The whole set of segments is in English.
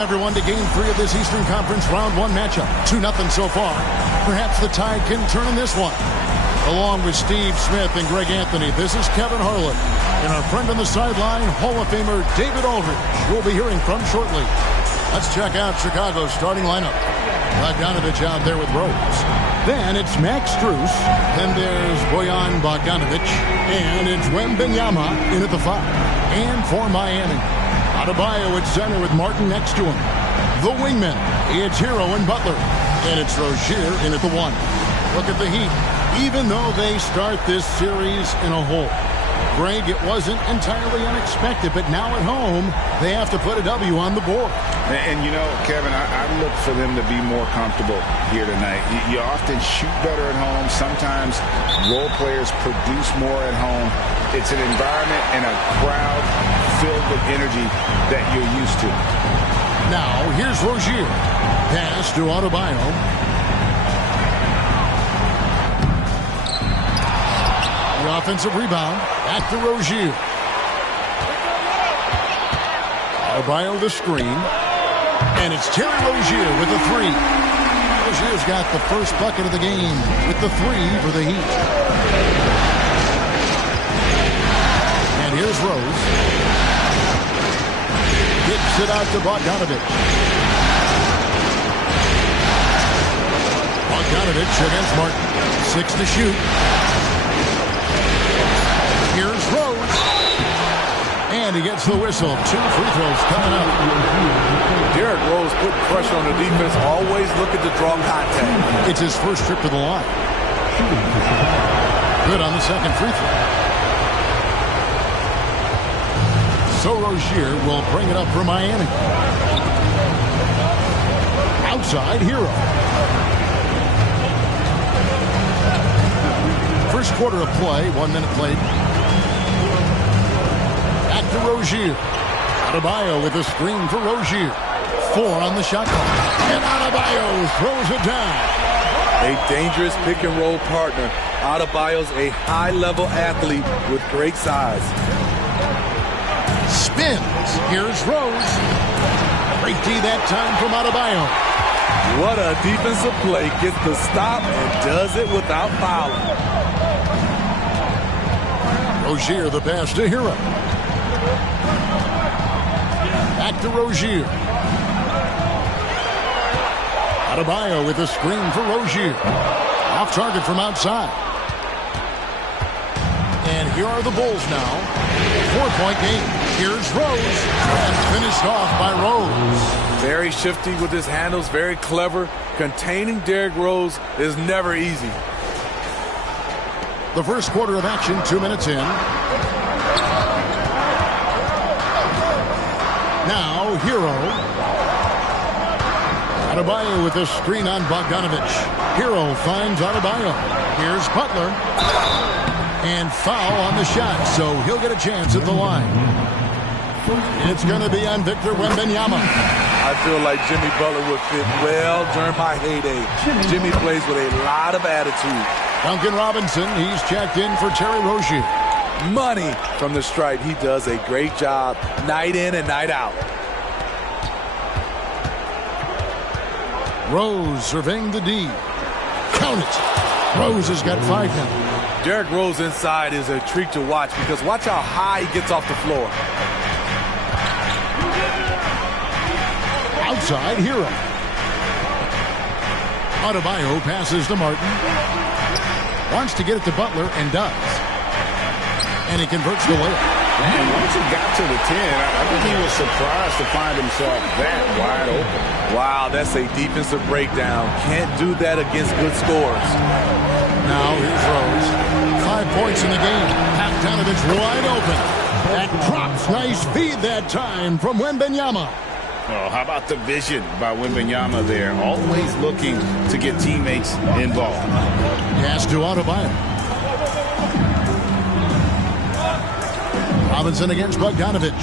Everyone to Game 3 of this Eastern Conference Round 1 matchup. 2-0 so far. Perhaps the Tide can turn in this one. Along with Steve Smith and Greg Anthony, this is Kevin Harlan. And our friend on the sideline, Hall of Famer David Aldridge, we'll be hearing from shortly. Let's check out Chicago's starting lineup. Bogdanovich out there with Rose. Then it's Max Strus. Then there's Bojan Bogdanovic. And it's Wembanyama in at the 5. And for Miami, Adebayo at center with Martin next to him. The wingmen, it's Hero and Butler. And it's Rozier in at the 1. Look at the Heat. Even though they start this series in a hole, Greg, it wasn't entirely unexpected, but now at home, they have to put a W on the board. And you know, Kevin, I look for them to be more comfortable here tonight. You often shoot better at home. Sometimes role players produce more at home. It's an environment and a crowd filled with energy that you're used to. Now, here's Rozier. Pass to Adebayo. The offensive rebound. Back to Rozier. Adebayo the screen. And it's Terry Rozier with the 3. Rozier's got the first bucket of the game with the 3 for the Heat. And here's Rose. Gets it out to Bogdanovic. Bogdanovic against Martin. 6 to shoot. Here's Rose. And he gets the whistle. 2 free throws coming up. Derrick Rose put pressure on the defense. Always looking to draw contact. It's his first trip to the line. Good on the second free throw. So Rozier will bring it up for Miami. Outside, Hero. First quarter of play, 1 minute played. Back to Rozier. Adebayo with a screen for Rozier. 4 on the shot clock. And Adebayo throws it down. A dangerous pick-and-roll partner. Adebayo's a high-level athlete with great size. Spins. Here's Rose. Great D that time from Adebayo. What a defensive play. Gets the stop and does it without fouling. Rozier the pass to Hero. Back to Rozier. Adebayo with a screen for Rozier. Off target from outside. And here are the Bulls now. 4-point game. Here's Rose. And finished off by Rose. Very shifty with his handles. Very clever. Containing Derrick Rose is never easy. The first quarter of action, 2 minutes in. Now, Hero. Adebayo with a screen on Bogdanovic. Hero finds Adebayo. Here's Butler. And foul on the shot, so he'll get a chance at the line. It's going to be on Victor Wembanyama. I feel like Jimmy Butler would fit well during my heyday. Jimmy plays with a lot of attitude. Duncan Robinson, he's checked in for Terry Rozier. Money from the stripe. He does a great job night in and night out. Rose surveying the D. Count it. Rose has got 5 now. Derrick Rose inside is a treat to watch because watch how high he gets off the floor. Outside, Hero. Adebayo passes to Martin. Wants to get it to Butler and does. And he converts the layup. And once he got to the 10, I think he was surprised to find himself that wide open. Wow, that's a defensive breakdown. Can't do that against good scores. Now here's Rose. 5 points in the game. Bogdanovic wide open. That drops. Nice feed that time from Wembanyama. Oh, how about the vision by Wembanyama there? Always looking to get teammates involved. Pass to Adebayo. Robinson against Bogdanovic.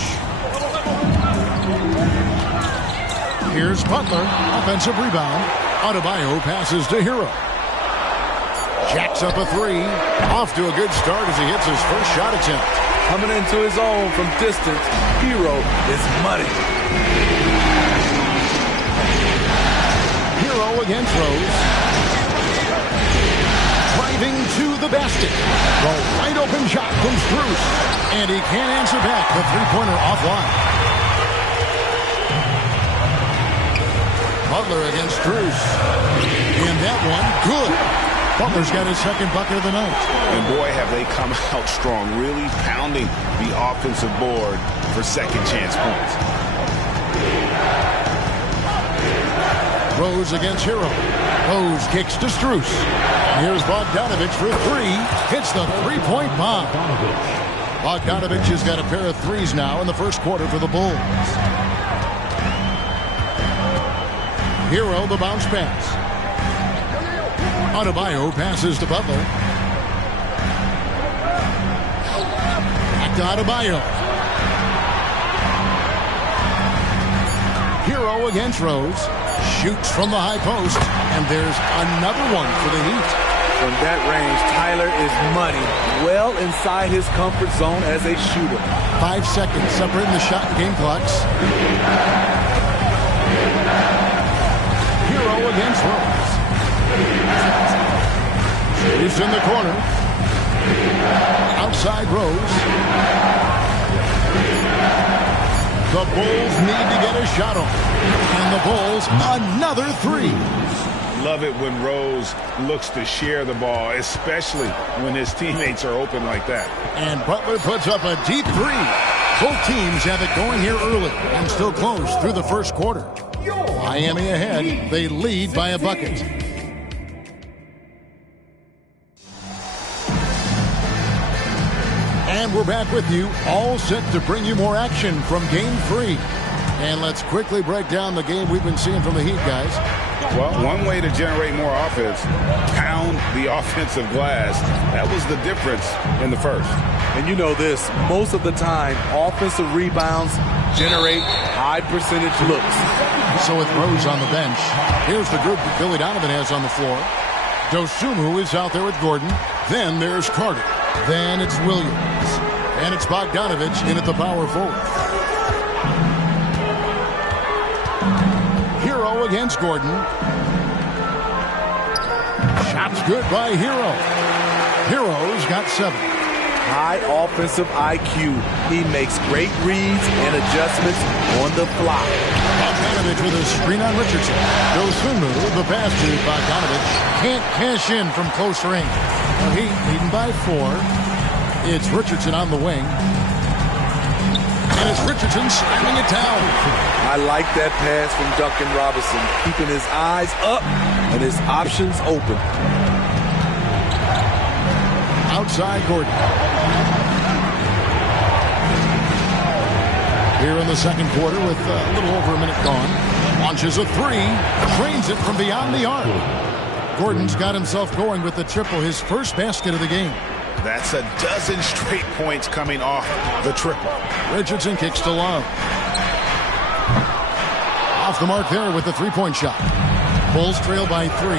Here's Butler. Offensive rebound. Adebayo passes to Hero. Jacks up a 3. Off to a good start as he hits his first shot attempt. Coming into his own from distance, Hero is money. Hero against Rose. Driving to the basket. The wide open shot from Strus. And he can't answer back. The three-pointer offline. Butler against Strus. And that one, good. Butler's got his second bucket of the night. And boy, have they come out strong, really pounding the offensive board for second chance points. Rose against Hero. Rose kicks to Strus. Here's Bogdanovic for three. Hits the three-point bomb. Bogdanovic has got a pair of threes now in the first quarter for the Bulls. Hero, the bounce pass. Adebayo passes to Butler. Back to Adebayo. Hero against Rose. Shoots from the high post. And there's another one for the Heat. From that range, Tyler is money. Well inside his comfort zone as a shooter. 5 seconds separating the shot and game clocks. Hero against Rose. He's in the corner. Outside Rose. The Bulls need to get a shot on. And the Bulls, another three. Love it when Rose looks to share the ball, especially when his teammates are open like that. And Butler puts up a deep three. Both teams have it going here early and still close through the first quarter. Miami ahead. They lead by a bucket. And we're back with you, all set to bring you more action from Game 3. And let's quickly break down the game we've been seeing from the Heat, guys. Well, one way to generate more offense, pound the offensive glass. That was the difference in the first. And you know this, most of the time, offensive rebounds generate high percentage looks. So with Rose on the bench, here's the group that Billy Donovan has on the floor. Dosunmu is out there with Gordon. Then there's Carter. Then it's Williams. And it's Bogdanovic in at the power forward. Hero against Gordon. Shots good by Hero. Hero's got 7. High offensive IQ. He makes great reads and adjustments on the fly. Bogdanovic with a screen on Richardson. Dosunmu, the pass to Bogdanovic. Can't cash in from close range. The Heat leading by 4. It's Richardson on the wing. And it's Richardson slamming it down. I like that pass from Duncan Robinson, keeping his eyes up and his options open. Outside Gordon. Here in the second quarter with a little over a minute gone. Launches a three. Drains it from beyond the arc. Gordon's got himself going with the triple, his first basket of the game. That's a dozen straight points coming off the triple. Richardson kicks to Love. Off the mark there with the three-point shot. Bulls trail by 3.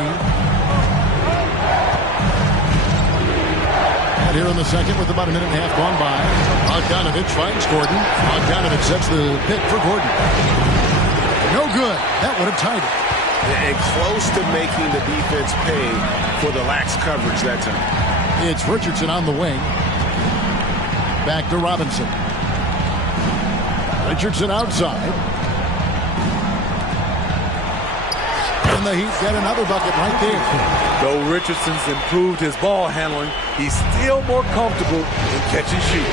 And here in the second with about a minute and a half gone by. Bogdanovic finds Gordon. Bogdanovic sets the pick for Gordon. No good. That would have tied it. And close to making the defense pay for the lax coverage that time. It's Richardson on the wing. Back to Robinson. Richardson outside. And the Heat get another bucket right there. Though Richardson's improved his ball handling, he's still more comfortable in catch and shoot.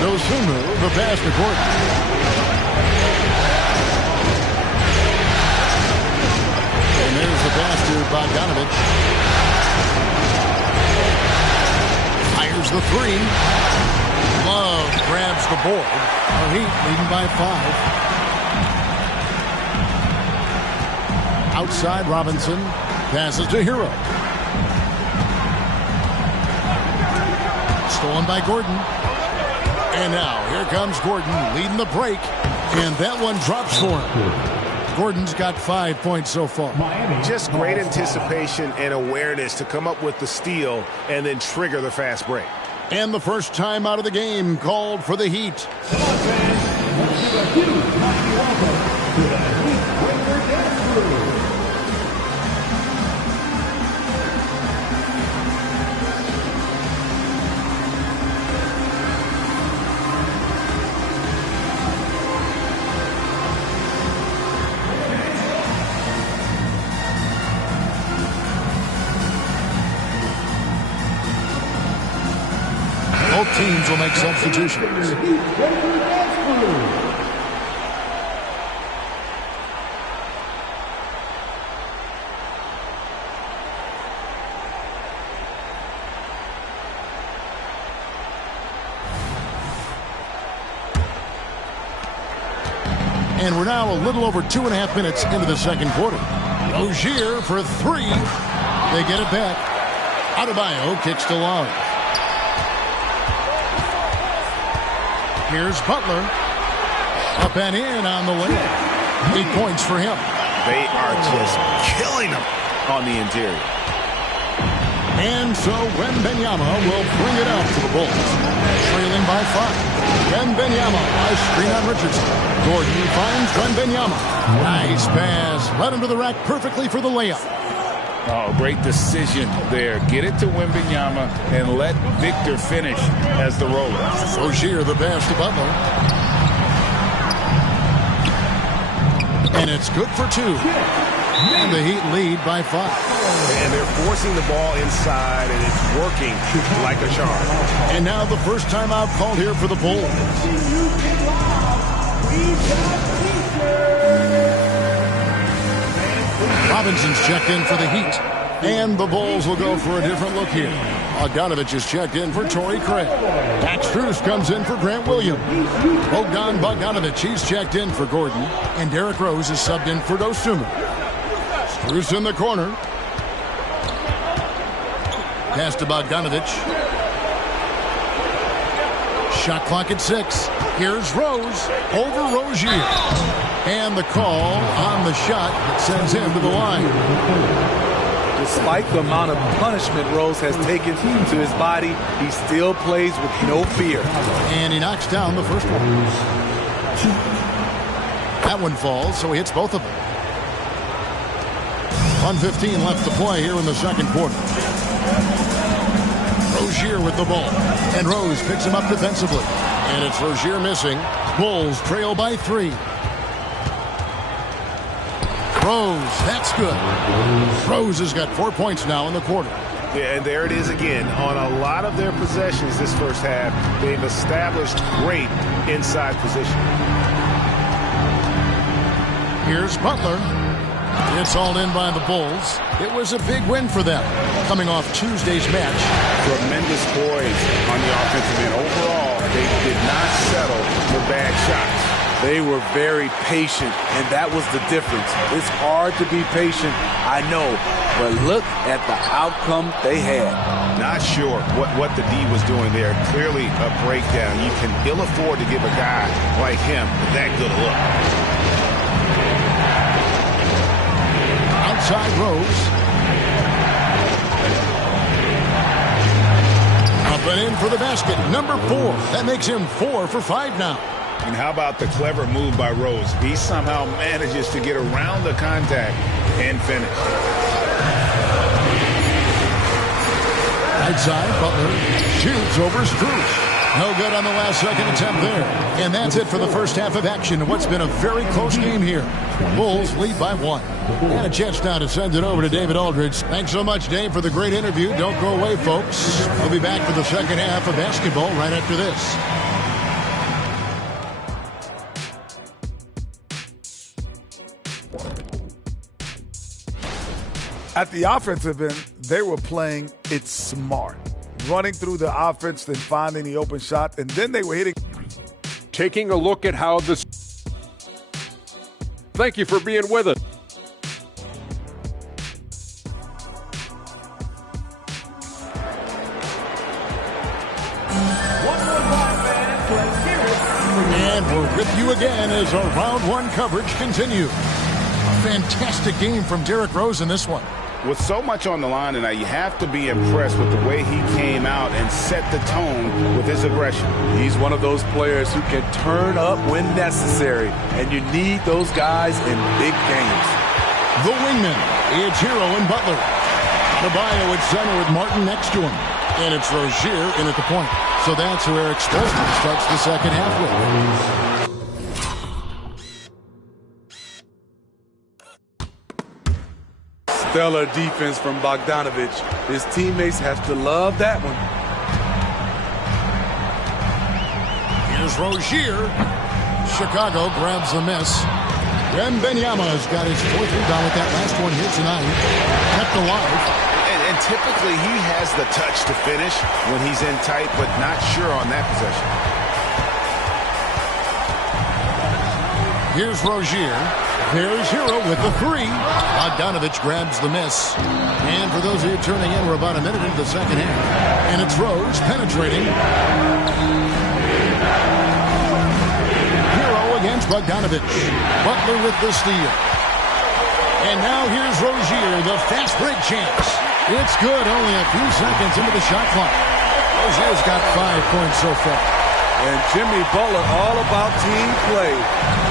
Dosunmu, the pass to Gordon. And there's the pass to Bogdanovic. Fires the three. Love grabs the board. The Heat leading by 5. Outside Robinson. Passes to Hero. Stolen by Gordon. And now here comes Gordon leading the break. And that one drops for him. Gordon's got 5 points so far. Just great anticipation and awareness to come up with the steal and then trigger the fast break. And the first time out of the game called for the Heat. teams will make substitutions. And we're now a little over 2.5 minutes into the second quarter. Rozier for three. They get it back. Adebayo kicks to Love. Here's Butler. Up and in on the layup. 8 points for him. They are just killing them on the interior. And so Wembanyama will bring it out to the Bulls. Trailing by 5. Wembanyama, a screen on Richardson. Gordon finds Wembanyama. Nice pass. Led him to the rack perfectly for the layup. Oh, great decision there. Get it to Wembanyama and let Victor finish as the roller. Rozier the pass to Butler. And it's good for 2. And the Heat lead by 5. And they're forcing the ball inside, and it's working like a charm. And now the first timeout called here for the Bulls. Robinson's checked in for the Heat. And the Bulls will go for a different look here. Bogdanovich is checked in for Torrey Craig. Max Strus comes in for Grant Williams. Bogdan Bogdanovich, he's checked in for Gordon. And Derrick Rose is subbed in for Dosunmu. Strus in the corner. Pass to Bogdanovich. Shot clock at 6. Here's Rose over Rozier. And the call on the shot that sends him to the line. Despite the amount of punishment Rose has taken to his body, he still plays with no fear. And he knocks down the first one. That one falls, so he hits both of them. 1:15 left to play here in the second quarter. Rozier with the ball. And Rose picks him up defensively. And it's Rozier missing. Bulls trail by 3. Rose, that's good. Rose has got 4 points now in the quarter. Yeah, and there it is again. On a lot of their possessions this first half, they've established great inside position. Here's Butler. It's all in by the Bulls. It was a big win for them, coming off Tuesday's match. Tremendous poise on the offensive end. Overall, they did not settle for bad shots. They were very patient, and that was the difference. It's hard to be patient, I know, but look at the outcome they had. Not sure what the D was doing there. Clearly a breakdown. You can ill afford to give a guy like him that good a look. Outside Rose. Up and in for the basket. Number 4. That makes him 4 for 5 now. And how about the clever move by Rose? He somehow manages to get around the contact and finish. Right side, Butler shoots over Strus. No good on the last second attempt there. And that's it for the first half of action in what's been a very close game here. Bulls lead by 1. And a chance now to send it over to David Aldridge. Thanks so much, Dave, for the great interview. Don't go away, folks. We'll be back for the second half of basketball right after this. At the offensive end, they were playing it smart. Running through the offense, then finding the open shot, and then they were hitting. Taking a look at how this. Thank you for being with us. And we're with you again as our round 1 coverage continues. A fantastic game from Derrick Rose in this one. With so much on the line tonight, you have to be impressed with the way he came out and set the tone with his aggression. He's one of those players who can turn up when necessary, and you need those guys in big games. The wingman, it's Hero and Butler. Adebayo at center with Martin next to him. And it's Rozier in at the point. So that's who Eric Spoelstra starts the second half with. Stellar defense from Bogdanovich. His teammates have to love that one. Here's Rozier. Chicago grabs the miss. Wembanyama's got his 4th rebound with that last one here tonight. Kept alive. And typically he has the touch to finish when he's in tight, but not sure on that possession. Here's Rozier. There's Hero with the 3. Bogdanovich grabs the miss. And for those of you turning in, we're about a minute into the second half. And it's Rose penetrating. Hero against Bogdanovich. Butler with the steal. And now here's Rozier, the fast break chance. It's good, only a few seconds into the shot clock. Rozier's got 5 points so far. And Jimmy Butler all about team play.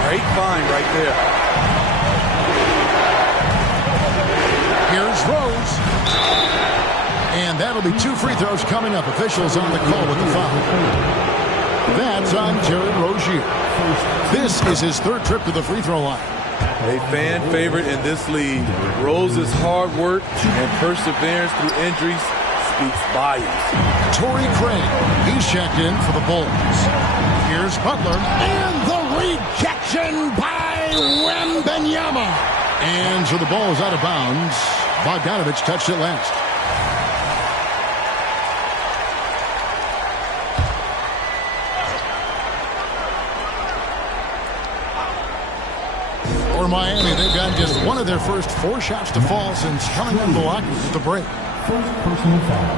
Great find right there. Here's Rose. And that'll be 2 free throws coming up. Officials on the call with the foul. That's on Terry Rozier. This is his 3rd trip to the free throw line. A fan favorite in this league. Rose's hard work and perseverance through injuries speaks volumes. Torrey Craig, he's checked in for the Bulls. Here's Butler. And the rejection by Wembanyama. And so the ball is out of bounds. Bogdanovich touched it last. For Miami, they've got just one of their first 4 shots to fall since coming out of the locker room at the break. First personal foul.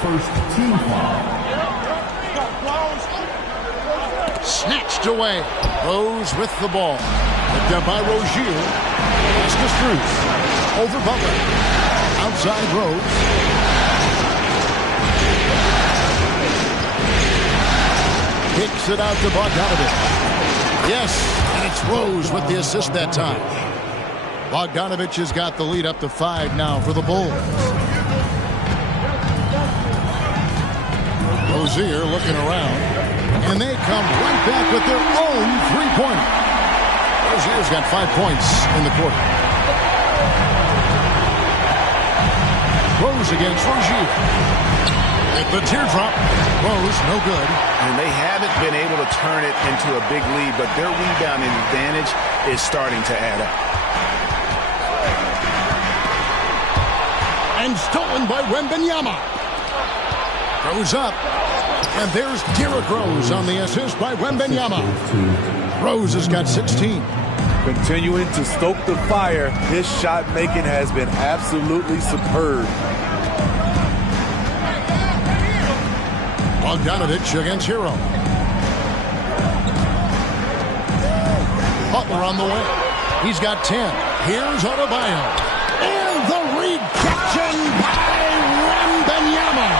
First team foul. Snatched away. Rose with the ball. Picked up by Rozier. Pass to Strus. Over Butler. Outside Rose. Kicks it out to Bogdanovich. Yes, and it's Rose with the assist that time. Bogdanovich has got the lead up to 5 now for the Bulls. Rozier looking around. And they come right back with their own 3-pointer. Rozier's got 5 points in the quarter. Rose against Rozier. At the teardrop. Rose, no good. And they haven't been able to turn it into a big lead, but their rebounding advantage is starting to add up. And stolen by Wembanyama. Goes up. And there's Derrick Rose on the assist by Wembanyama. Rose has got 16. Continuing to stoke the fire, his shot making has been absolutely superb. Bogdanovich against Hero. Butler on the way. He's got 10. Here's Adebayo. And the rejection by Wembanyama.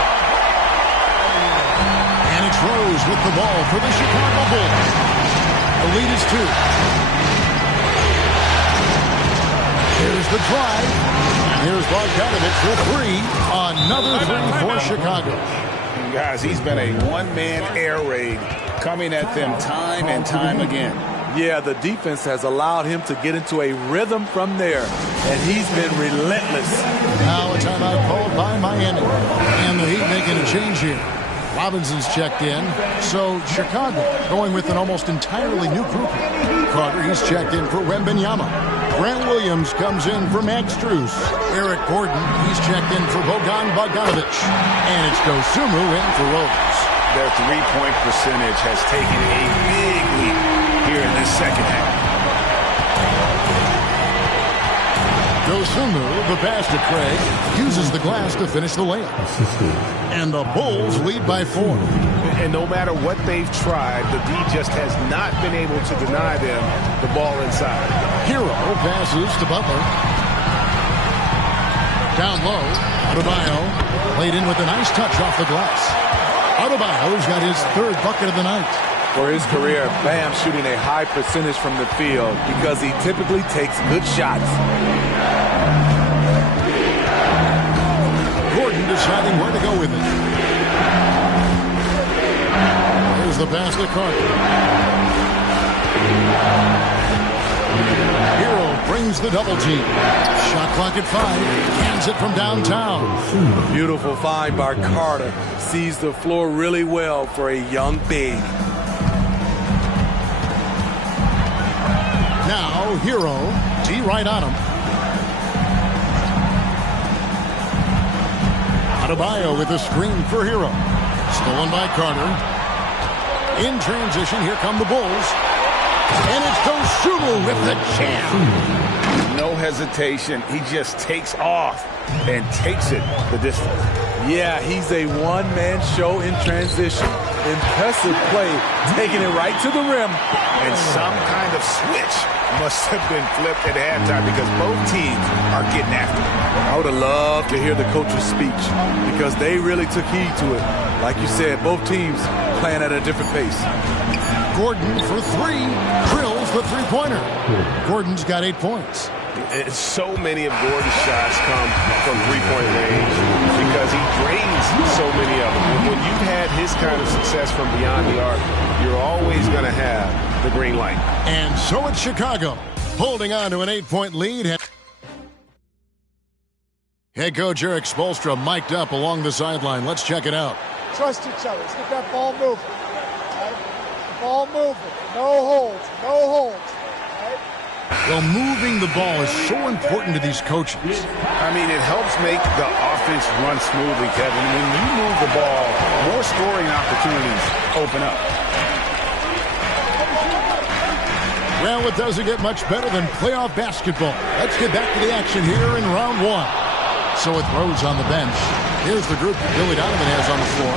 And it's Rose with the ball for the Chicago Bulls. The lead is 2. Here's the drive. Here's Bogdanovich for 3. Another 3 for Chicago. Guys, he's been a one-man air raid coming at them time and time again. Yeah, the defense has allowed him to get into a rhythm from there, and he's been relentless. Now a timeout called by Miami. And the Heat making a change here. Robinson's checked in. So Chicago going with an almost entirely new group. Carter, he's checked in for Wembanyama. Grant Williams comes in for Max Strus. Eric Gordon, he's checked in for Bogdanovich. And it's Dosunmu in for Rose. Their three-point percentage has taken a big leap here in this second half. Dosunmu, the pass to Craig, uses the glass to finish the layup. And the Bulls lead by 4. And no matter what they've tried, the D just has not been able to deny them the ball inside. Hero passes to Butler. Down low, Adebayo laid in with a nice touch off the glass. Adebayo's got his 3rd bucket of the night. For his career, Bam shooting a high percentage from the field because he typically takes good shots. Gordon deciding where to go with it. Here's the pass to Carter. Hero brings the double team. Shot clock at 5. Hands it from downtown. Beautiful find by Carter. Sees the floor really well for a young big. Now Hero, D right on him. Adebayo with a screen for Hero. Stolen by Carter. In transition, here come the Bulls. And it's Dosunmu with the jam. No hesitation. He just takes off and takes it the distance. Yeah, he's a one-man show in transition. Impressive play, taking it right to the rim. And some kind of switch must have been flipped at halftime because both teams are getting after it. I would have loved to hear the coach's speech because they really took heed to it. Like you said, both teams playing at a different pace. Gordon for three. Drills the three-pointer. Gordon's got 8 points. So many of Gordon's shots come from three-point range because he drains so many of them. When you've had his kind of success from beyond the arc, you're always going to have the green light. And so it's Chicago, holding on to an 8-point lead. Head coach Eric Spoelstra mic'd up along the sideline. Let's check it out. Trust each other. Let's get that ball moving. Right? Ball moving. No holds. No holds. Right? Well, moving the ball is so important to these coaches. I mean, it helps make the offense run smoothly, Kevin. When you move the ball, more scoring opportunities open up. Well, it doesn't get much better than playoff basketball. Let's get back to the action here in round one. So with Rose on the bench, here's the group that Billy Donovan has on the floor.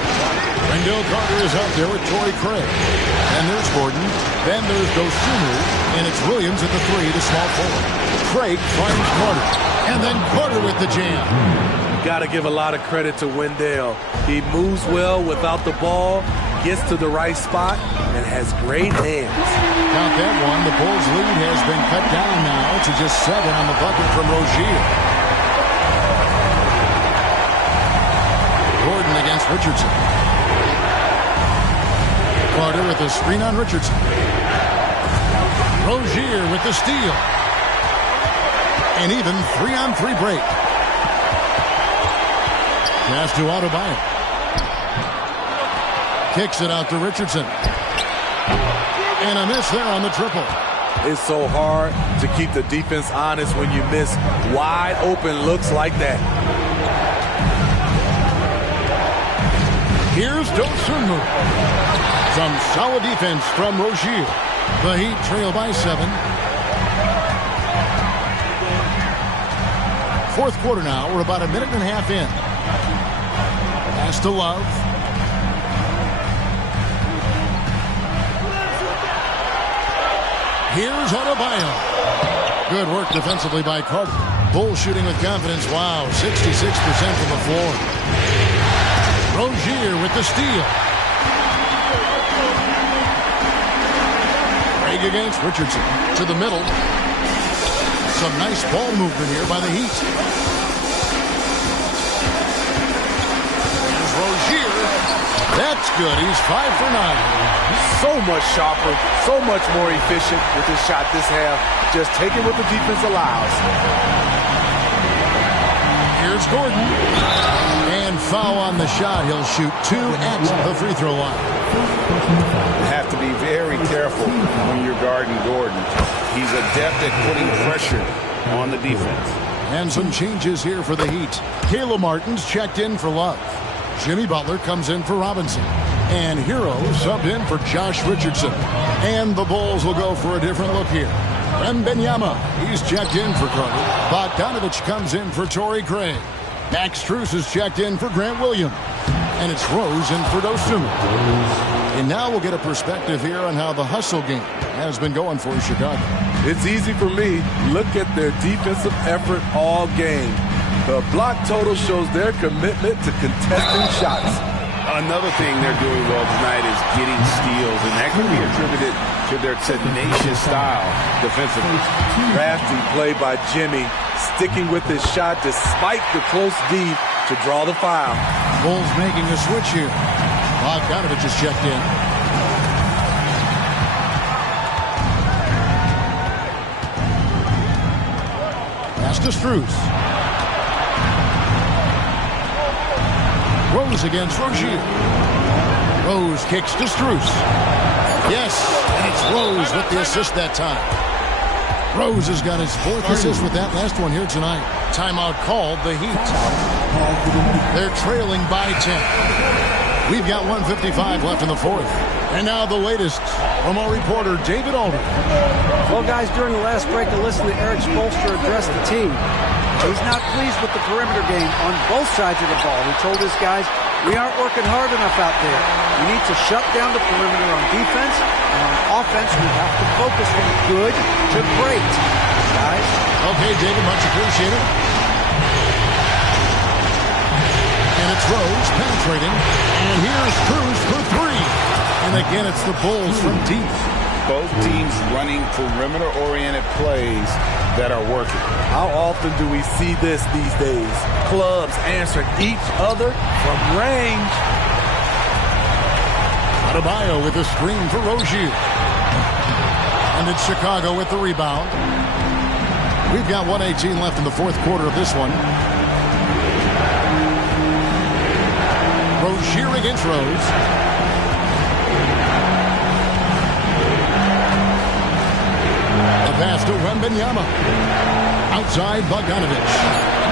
Wendell Carter is out there with Torrey Craig. And there's Gordon. Then there's Dosunmu. And it's Williams at the three to small forward. Craig finds Carter. And then Carter with the jam. Got to give a lot of credit to Wendell. He moves well without the ball, gets to the right spot, and has great hands. Count that one. The Bulls' lead has been cut down now to just 7 on the bucket from Rozier. Gordon against Richardson. Carter with a screen on Richardson. Rozier with the steal. An even 3-on-3 break. Pass to Adebayo. Kicks it out to Richardson. And a miss there on the triple. It's so hard to keep the defense honest when you miss wide open looks like that. Here's Dosunmu. Some solid defense from Rozier. The Heat trail by 7. Fourth quarter now. We're about a minute and a half in. Pass to Love. Here's Adebayo. Good work defensively by Carter. Bulls shooting with confidence. Wow, 66% from the floor. Rozier with the steal. Craig against Richardson. To the middle. Some nice ball movement here by the Heat. Here's Rozier. That's good. He's 5 for 9. So much sharper, so much more efficient with his shot this half. Just taking what the defense allows. Here's Gordon. And foul on the shot. He'll shoot 2 at the free throw line. You have to be very careful when you're guarding Gordon. He's adept at putting pressure on the defense. And some changes here for the Heat. Caleb Martin's checked in for Love. Jimmy Butler comes in for Robinson. And Hero subbed in for Josh Richardson. And the Bulls will go for a different look here. Wembanyama, he's checked in for Carter. Bogdanovich comes in for Torrey Craig. Max Strus is checked in for Grant Williams. And it's Rose in for Dosunmu. And now we'll get a perspective here on how the hustle game has been going for Chicago. It's easy for me. Look at their defensive effort all game. The block total shows their commitment to contesting shots. Another thing they're doing well tonight is getting steals, and that can be attributed to their tenacious style defensively. Crafty play by Jimmy, sticking with his shot despite the close D to draw the foul. Bulls making a switch here. Bogdanovich is checked in. Pass to Strus. Rose against Rozier. Rose kicks to Strus. Yes, and it's Rose with the assist that time. Rose has got his 4th assist with that last one here tonight. Timeout called, the Heat. They're trailing by 10. We've got 1:55 left in the 4th. And now the latest from our reporter, David Aldridge. Well, guys, during the last break, I listened to Eric Spoelstra address the team. He's not pleased with the perimeter game on both sides of the ball. He told his guys, we aren't working hard enough out there. We need to shut down the perimeter on defense, and on offense, we have to focus from good to great. Guys? Okay, David, much appreciated. And it's Rose penetrating. And here's Cruz for 3. And again, it's the Bulls from deep. Both teams running perimeter-oriented plays that are working. How often do we see this these days? Clubs answering each other from range. Adebayo with a screen for Rozier. And it's Chicago with the rebound. We've got 1:18 left in the 4th quarter of this one. Rozier against Rose. A pass to Wembanyama. Outside Bogdanovic.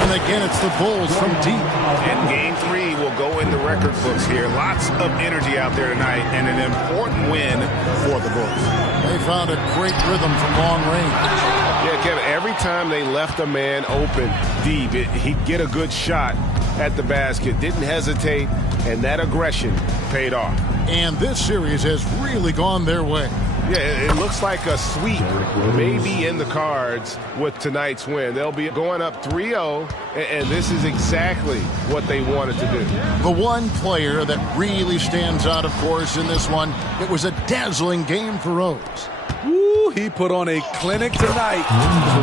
And again, it's the Bulls from deep. And game 3 will go in the record books here. Lots of energy out there tonight, and an important win for the Bulls. They found a great rhythm from long range. Yeah, Kevin, every time they left a man open deep, he'd get a good shot at the basket. Didn't hesitate, and that aggression paid off. And this series has really gone their way. Yeah, it looks like a sweep may be in the cards with tonight's win. They'll be going up 3-0, and this is exactly what they wanted to do. The one player that really stands out, of course, in this one, it was a dazzling game for Rose. Woo, he put on a clinic tonight.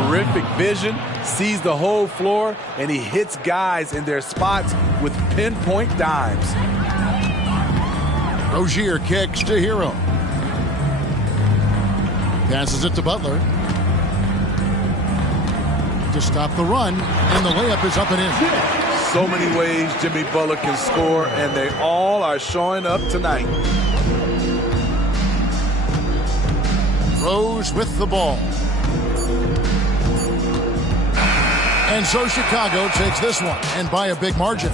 Terrific vision, sees the whole floor, and he hits guys in their spots with pinpoint dimes. Rozier kicks to Hero. Passes it to Butler. To stop the run, and the layup is up and in. So many ways Jimmy Butler can score, and they all are showing up tonight. Rose with the ball. And so Chicago takes this one, and by a big margin.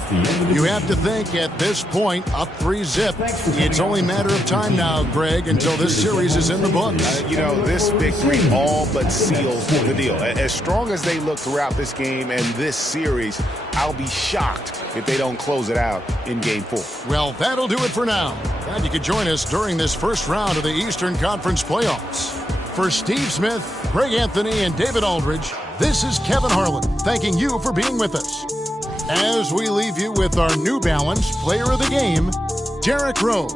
You have to think at this point, up 3-0. It's only a matter of time now, Greg, until this series is in the books. This victory all but seals the deal. As strong as they look throughout this game and this series, I'll be shocked if they don't close it out in Game 4. Well, that'll do it for now. Glad you could join us during this first round of the Eastern Conference playoffs. For Steve Smith, Greg Anthony, and David Aldridge, this is Kevin Harlan, thanking you for being with us. As we leave you with our New Balance Player of the Game, Derrick Rose.